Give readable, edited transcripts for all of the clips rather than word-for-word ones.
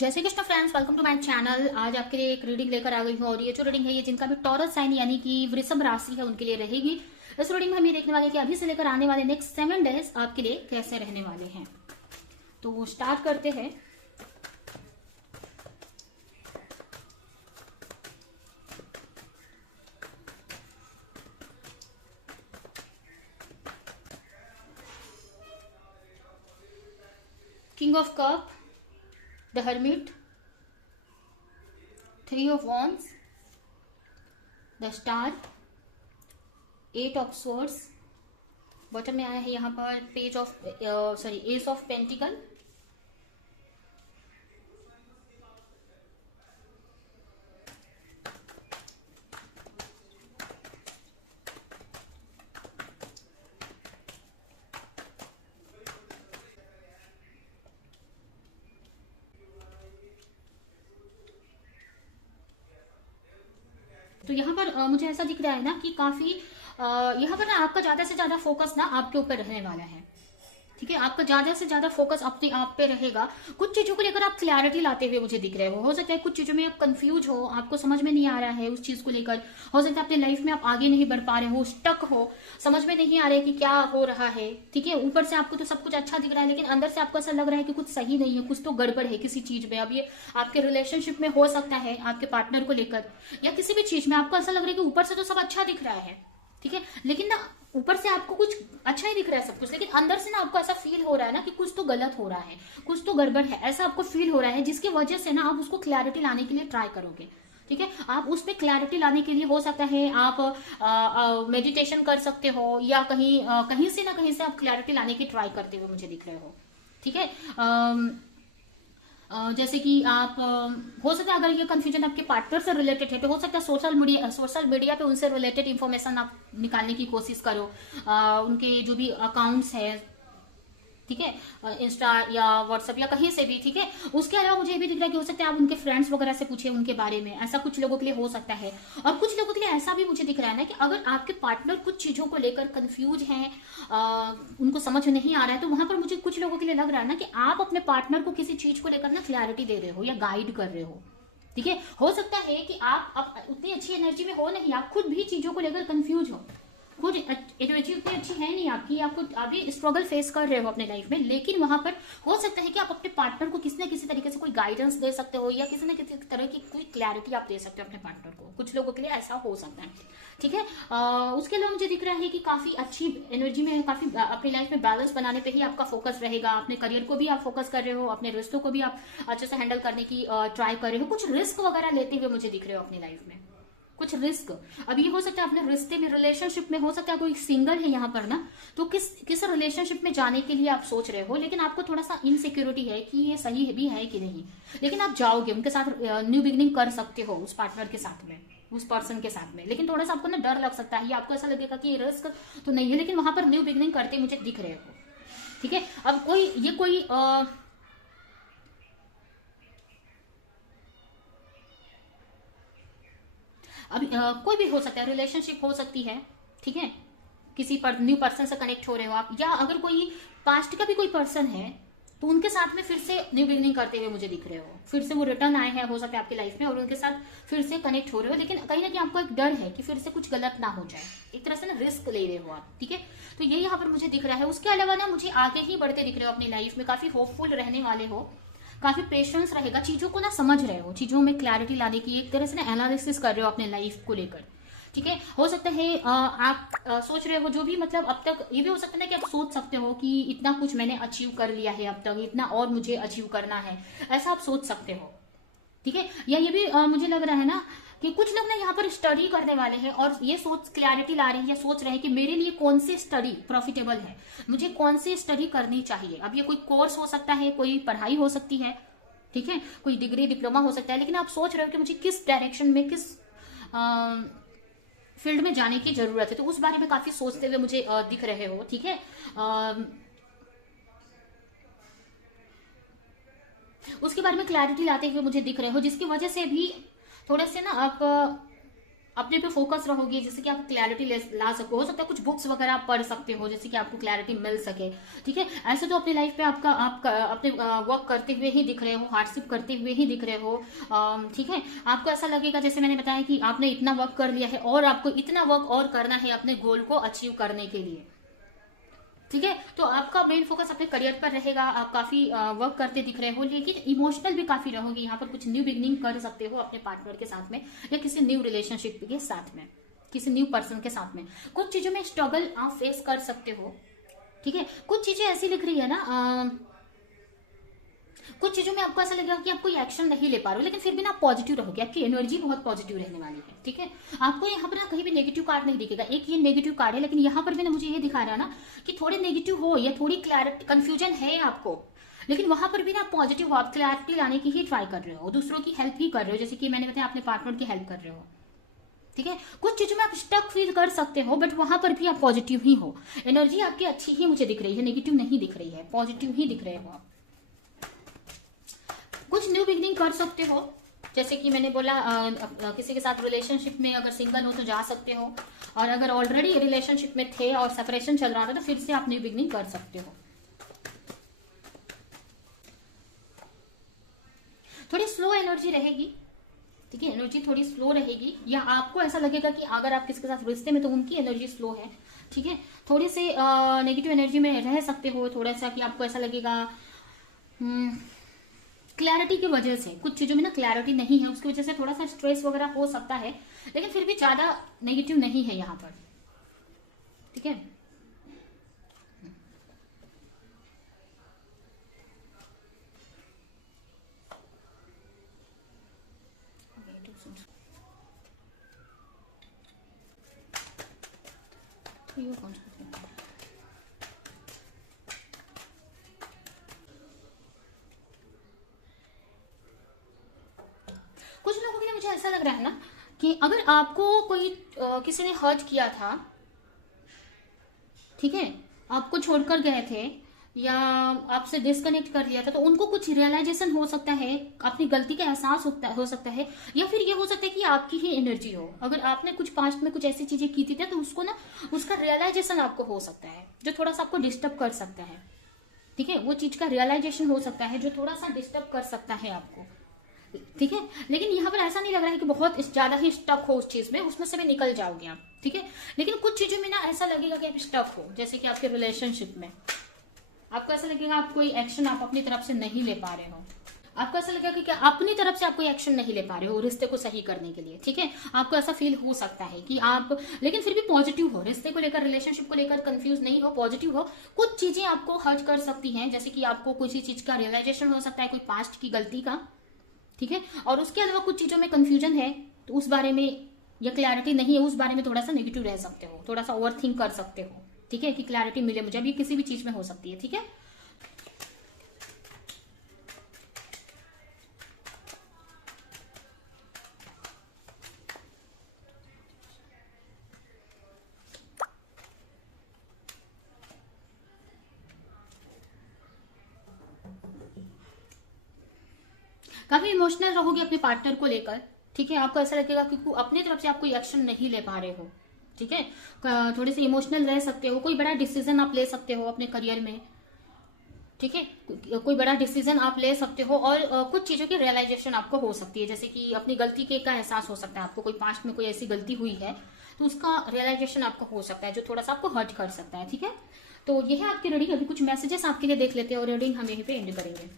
जय Shri Krishna friends, welcome to my channel. आज आपके लिए एक रीडिंग लेकर आ गई हूँ और ये जो रीडिंग है ये जिनका भी टॉरस साइन यानी कि वृषभ राशि है उनके लिए रहेगी। इस रीडिंग में हम ये देखने वाले हैं कि अभी से लेकर आने वाले नेक्स्ट 7 डेज आपके लिए कैसे रहने वाले हैं। तो स्टार्ट करते हैं। King of cup, the hermit, 3 of wands, the star, 8 of swords, bottom में आया है यहाँ पर page of S of pentacle, तो यहाँ पर मुझे ऐसा दिख रहा है ना कि काफी यहाँ पर ना आपका ज्यादा से ज्यादा फोकस ना आपके ऊपर रहने वाला है। ठीक है, आपका ज्यादा से ज्यादा फोकस अपने आप पे रहेगा। कुछ चीजों को लेकर आप क्लैरिटी लाते हुए मुझे दिख रहे हो सकता है कुछ चीजों में आप कंफ्यूज हो, आपको समझ में नहीं आ रहा है उस चीज को लेकर। हो सकता है अपने लाइफ में आप आगे नहीं बढ़ पा रहे हो, स्टक हो, समझ में नहीं आ रहा है कि क्या हो रहा है। ठीक है, ऊपर से आपको तो सब कुछ अच्छा दिख रहा है लेकिन अंदर से आपको ऐसा लग रहा है कि कुछ सही नहीं है, कुछ तो गड़बड़ है किसी चीज में। अब ये आपके रिलेशनशिप में हो सकता है, आपके पार्टनर को लेकर या किसी भी चीज में आपको ऐसा लग रहा है कि ऊपर से तो सब अच्छा दिख रहा है, ठीक है, लेकिन ना ऊपर से आपको कुछ अच्छा ही दिख रहा है सब कुछ, लेकिन अंदर से ना आपको ऐसा फील हो रहा है ना कि कुछ तो गलत हो रहा है, कुछ तो गड़बड़ है, ऐसा आपको फील हो रहा है, जिसकी वजह से ना आप उसको क्लैरिटी लाने के लिए ट्राई करोगे। ठीक है, आप उस पर क्लैरिटी लाने के लिए हो सकता है आप मेडिटेशन कर सकते हो या कहीं से ना कहीं से आप क्लैरिटी लाने की ट्राई करते हुए मुझे दिख रहे हो। ठीक है, जैसे कि आप हो सकता है अगर ये कंफ्यूजन आपके पार्टनर से रिलेटेड है तो हो सकता है सोशल मीडिया पे उनसे रिलेटेड इंफॉर्मेशन आप निकालने की कोशिश करो। उनके जो भी अकाउंट्स है, ठीक है, इंस्टा या व्हाट्सएप या कहीं से भी, ठीक है। उसके अलावा मुझे ये भी दिख रहा है कि हो सकता है आप उनके फ्रेंड्स वगैरह से पूछे उनके बारे में, ऐसा कुछ लोगों के लिए हो सकता है। और कुछ लोगों के लिए ऐसा भी मुझे दिख रहा है ना कि अगर आपके पार्टनर कुछ चीजों को लेकर कंफ्यूज हैं, उनको समझ नहीं आ रहा है, तो वहां पर मुझे कुछ लोगों के लिए लग रहा है ना कि आप अपने पार्टनर को किसी चीज को लेकर ना क्लैरिटी दे रहे हो या गाइड कर रहे हो। ठीक है, हो सकता है कि आप उतनी अच्छी एनर्जी में हो नहीं, आप खुद भी चीजों को लेकर कंफ्यूज हो, कुछ एनर्जी उतनी अच्छी है नहीं आपकी, आप कुछ अभी स्ट्रगल फेस कर रहे हो अपने लाइफ में, लेकिन वहां पर हो सकता है कि आप अपने पार्टनर को किसी न किसी तरीके से कोई गाइडेंस दे सकते हो या किसी न किसी तरह की कोई क्लैरिटी आप दे सकते हो अपने पार्टनर को। कुछ लोगों के लिए ऐसा हो सकता है। ठीक है, उसके अलावा मुझे दिख रहा है कि काफी अच्छी एनर्जी में, काफी अपनी लाइफ में बैलेंस बनाने पे ही आपका फोकस रहेगा। अपने करियर को भी आप फोकस कर रहे हो, अपने रिश्तों को भी आप अच्छे से हैंडल करने की ट्राई कर रहे हो, कुछ रिस्क वगैरह लेते हुए मुझे दिख रहे हो अपनी लाइफ में, कुछ रिस्क। अब ये हो सकता है अपने रिश्ते में, रिलेशनशिप में, हो सकता है कोई सिंगल है यहाँ पर ना, तो किस रिलेशनशिप में जाने के लिए आप सोच रहे हो, लेकिन आपको थोड़ा सा इनसिक्योरिटी है कि ये सही भी है कि नहीं, लेकिन आप जाओगे उनके साथ, न्यू बिगनिंग कर सकते हो उस पार्टनर के साथ में, उस पर्सन के साथ में, लेकिन थोड़ा सा आपको ना डर लग सकता है, ये आपको ऐसा लगेगा कि ये रिस्क तो नहीं है, लेकिन वहां पर न्यू बिगनिंग करते मुझे दिख रहे हो। ठीक है, अब कोई अब कोई भी हो सकता है, रिलेशनशिप हो सकती है, ठीक है, किसी पर न्यू पर्सन से कनेक्ट हो रहे हो आप, या अगर कोई पास्ट का भी कोई पर्सन है तो उनके साथ में फिर से न्यू बिगिनिंग करते हुए मुझे दिख रहे हो, फिर से वो रिटर्न आए हैं हो सकता है आपकी लाइफ में और उनके साथ फिर से कनेक्ट हो रहे हो, लेकिन कहीं ना कहीं आपको एक डर है कि फिर से कुछ गलत ना हो जाए, एक तरह से ना रिस्क ले रहे हो आप। ठीक है, तो ये यहाँ पर मुझे दिख रहा है। उसके अलावा ना मुझे आगे ही बढ़ते दिख रहे हो अपनी लाइफ में, काफी होपफुल रहने वाले हो, काफी पेशेंस रहेगा, चीजों को ना समझ रहे हो, चीजों में क्लैरिटी लाने की एक तरह से ना एनालिसिस कर रहे हो अपने लाइफ को लेकर। ठीक है, हो सकता है आप सोच रहे हो जो भी, मतलब अब तक ये भी हो सकता है कि आप सोच सकते हो कि इतना कुछ मैंने अचीव कर लिया है अब तक, इतना और मुझे अचीव करना है, ऐसा आप सोच सकते हो। ठीक है, या ये भी मुझे लग रहा है ना कि कुछ लोग ना यहाँ पर स्टडी करने वाले हैं और ये सोच क्लैरिटी ला रहे हैं या सोच रहे हैं कि मेरे लिए कौन सी स्टडी प्रॉफिटेबल है, मुझे कौन सी स्टडी करनी चाहिए। अब ये कोई कोर्स हो सकता है, कोई पढ़ाई हो सकती है, ठीक है, कोई डिग्री डिप्लोमा हो सकता है, लेकिन आप सोच रहे हो कि मुझे किस डायरेक्शन में, किस फील्ड में जाने की जरूरत है, तो उस बारे में काफी सोचते हुए मुझे दिख रहे हो। ठीक है, उसके बारे में क्लैरिटी लाते हुए मुझे दिख रहे हो, जिसकी वजह से भी थोड़े से ना आप अपने पे फोकस रहोगे, जैसे कि आप क्लैरिटी ला सको। हो सकता है कुछ बुक्स वगैरह आप पढ़ सकते हो जिससे कि आपको क्लैरिटी मिल सके। ठीक है, ऐसे तो अपनी लाइफ पे आप अपने वर्क करते हुए ही दिख रहे हो, हार्डशिप करते हुए ही दिख रहे हो। ठीक है, आपको ऐसा लगेगा जैसे मैंने बताया कि आपने इतना वर्क कर लिया है और आपको इतना वर्क और करना है अपने गोल को अचीव करने के लिए। ठीक है, तो आपका मेन फोकस अपने करियर पर रहेगा। आप काफी वर्क करते दिख रहे हो, लेकिन इमोशनल भी काफी रहोगे। यहाँ पर कुछ न्यू बिगनिंग कर सकते हो अपने पार्टनर के साथ में, या किसी न्यू रिलेशनशिप के साथ में, किसी न्यू पर्सन के साथ में। कुछ चीजों में स्ट्रगल आप फेस कर सकते हो। ठीक है, कुछ चीजें ऐसी लिख रही है ना, कुछ चीजों में आपको ऐसा लगेगा कि आप कोई एक्शन नहीं ले पा रहे हो, लेकिन फिर भी ना पॉजिटिव रहोगे, आपकी एनर्जी बहुत पॉजिटिव रहने वाली है। ठीक है, आपको यहाँ पर ना कहीं भी नेगेटिव कार्ड नहीं दिखेगा। एक ये नेगेटिव कार्ड है, लेकिन यहाँ पर भी ना मुझे ये दिखा रहा है ना कि थोड़े नेगेटिव हो या थोड़ी क्लैरिटी कंफ्यूजन है आपको, लेकिन वहां पर भी ना पॉजिटिव हो, आप क्लैरिटी लाने की ही ट्राई कर रहे हो, दूसरों की हेल्प ही कर रहे हो, जैसे कि मैंने बताया अपने पार्टनर की हेल्प कर रहे हो। ठीक है, कुछ चीजों में आप स्टक फील कर सकते हो, बट वहां पर भी आप पॉजिटिव ही हो। एनर्जी आपकी अच्छी ही मुझे दिख रही है, नेगेटिव नहीं दिख रही है, पॉजिटिव ही दिख रहे हो आप। कुछ न्यू बिगनिंग कर सकते हो, जैसे कि मैंने बोला किसी के साथ रिलेशनशिप में अगर सिंगल हो तो जा सकते हो, और अगर ऑलरेडी रिलेशनशिप में थे और सेपरेशन चल रहा था तो फिर से आप न्यू बिगनिंग कर सकते हो। थोड़ी स्लो एनर्जी रहेगी। ठीक है, एनर्जी थोड़ी स्लो रहेगी, या आपको ऐसा लगेगा कि अगर आप किसी के साथ रिश्ते में तो उनकी एनर्जी स्लो है। ठीक है, थोड़ी सी नेगेटिव एनर्जी में रह सकते हो, थोड़ा सा कि आपको ऐसा लगेगा क्लैरिटी की वजह से, कुछ चीजों में ना क्लैरिटी नहीं है, उसकी वजह से थोड़ा सा स्ट्रेस वगैरह हो सकता है, लेकिन फिर भी ज्यादा नेगेटिव नहीं है यहाँ पर। ठीक है, ये कौन सा है? कुछ लोगों के लिए मुझे ऐसा लग रहा है ना कि अगर आपको कोई किसी ने हर्ट किया था, ठीक है, आपको छोड़कर गए थे या आपसे डिस्कनेक्ट कर दिया था, तो उनको कुछ रियलाइजेशन हो सकता है, अपनी गलती का एहसास हो सकता है, या फिर ये हो सकता है कि आपकी ही एनर्जी हो। अगर आपने कुछ पास्ट में कुछ ऐसी चीजें की थी तो उसको ना, उसका रियलाइजेशन आपको हो सकता है जो थोड़ा सा आपको डिस्टर्ब कर सकता है। ठीक है, वो चीज का रियलाइजेशन हो सकता है जो थोड़ा सा डिस्टर्ब कर सकता है आपको। ठीक है, लेकिन यहाँ पर ऐसा नहीं लग रहा है कि बहुत ज्यादा ही स्टक हो उस चीज में, उसमें से भी निकल जाओगे आप। ठीक है, लेकिन कुछ चीजों में ना ऐसा लगेगा कि आप स्टक हो, जैसे कि आपके रिलेशनशिप में आपको ऐसा लगेगा आप कोई एक्शन आप अपनी तरफ से नहीं ले पा रहे हो, आपको ऐसा लगेगा कि अपनी तरफ से आप कोई एक्शन नहीं ले पा रहे हो रिश्ते को सही करने के लिए। ठीक है, आपको ऐसा फील हो सकता है कि आप, लेकिन फिर भी पॉजिटिव हो, रिश्ते को लेकर, रिलेशनशिप को लेकर कंफ्यूज नहीं हो, पॉजिटिव हो। कुछ चीजें आपको हर्ट कर सकती हैं, जैसे कि आपको किसी चीज का रियलाइजेशन हो सकता है, कोई पास्ट की गलती का। ठीक है, और उसके अलावा कुछ चीजों में कंफ्यूजन है तो उस बारे में, या क्लैरिटी नहीं है उस बारे में, थोड़ा सा नेगेटिव रह सकते हो, थोड़ा सा ओवर थिंक कर सकते हो। ठीक है, कि क्लैरिटी मिले मुझे, अभी किसी भी चीज में हो सकती है। ठीक है, काफी इमोशनल रहोगे अपने पार्टनर को लेकर। ठीक है, आपको ऐसा लगेगा कि अपनी तरफ से आप कोई एक्शन नहीं ले पा रहे हो। ठीक है, थोड़े से इमोशनल रह सकते हो, कोई बड़ा डिसीजन आप ले सकते हो अपने करियर में। ठीक है, कोई बड़ा डिसीजन आप ले सकते हो, और कुछ चीजों की रियलाइजेशन आपको हो सकती है, जैसे कि अपनी गलती के का एहसास हो सकता है आपको, कोई पास्ट में कोई ऐसी गलती हुई है तो उसका रियलाइजेशन आपको हो सकता है जो थोड़ा सा आपको हर्ट कर सकता है। ठीक है, तो ये है आपकी रीडिंग। अभी कुछ मैसेजेस आपके लिए देख लेते हैं और रीडिंग हम यहीं पे एंड करेंगे।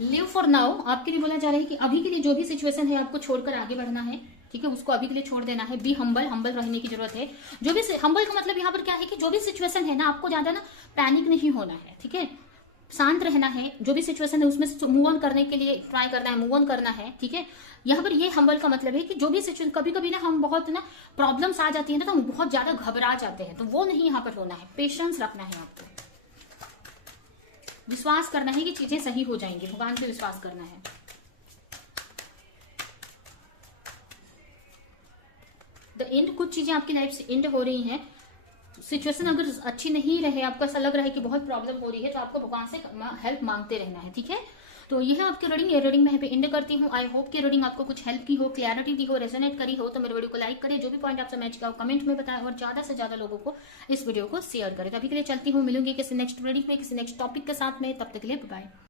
लिव फॉर नाउ आपके लिए बोला जा रहा है कि अभी के लिए जो भी सिचुएशन है आपको छोड़कर आगे बढ़ना है। ठीक है, उसको अभी के लिए छोड़ देना है। बी हम्बल, हम्बल रहने की जरूरत है। जो भी हम्बल का मतलब यहाँ पर क्या है कि जो भी सिचुएशन है ना, आपको ज्यादा ना पैनिक नहीं होना है। ठीक है, शांत रहना है, जो भी सिचुएशन है उसमें से मूव ऑन करने के लिए ट्राई करना है, मूव ऑन करना है। ठीक है, यहाँ पर ये हम्बल का मतलब है कि जो भी सिचुएशन, कभी कभी ना हम बहुत ना प्रॉब्लम्स आ जाती है ना तो हम बहुत ज्यादा घबरा जाते हैं, तो वो नहीं यहाँ पर होना है। पेशेंस रखना है आपको, विश्वास करना है कि चीजें सही हो जाएंगी, भगवान पे विश्वास करना है। द एंड, कुछ चीजें आपकी लाइफ से एंड हो रही हैं। सिचुएशन अगर अच्छी नहीं रहे, आपको ऐसा लग रहा है कि बहुत प्रॉब्लम हो रही है, तो आपको भगवान से हेल्प मांगते रहना है। ठीक है, तो यह आपकी रीडिंग, ये रीडिंग मैं यहाँ पे एंड करती हूँ। आई होप कि रीडिंग आपको कुछ हेल्प की हो, क्लैरिटी दी हो, रेजोनेट करी हो। तो मेरे वीडियो को लाइक करें, जो भी पॉइंट आपसे मैच किया हो कमेंट में बताएं और ज्यादा से ज्यादा लोगों को इस वीडियो को शेयर करें। तो अभी के लिए चलती हूँ, मिलूंगी किसी नेक्स्ट रीडिंग में, किसी नेक्स्ट टॉपिक के साथ में। तब तक के लिए बाय।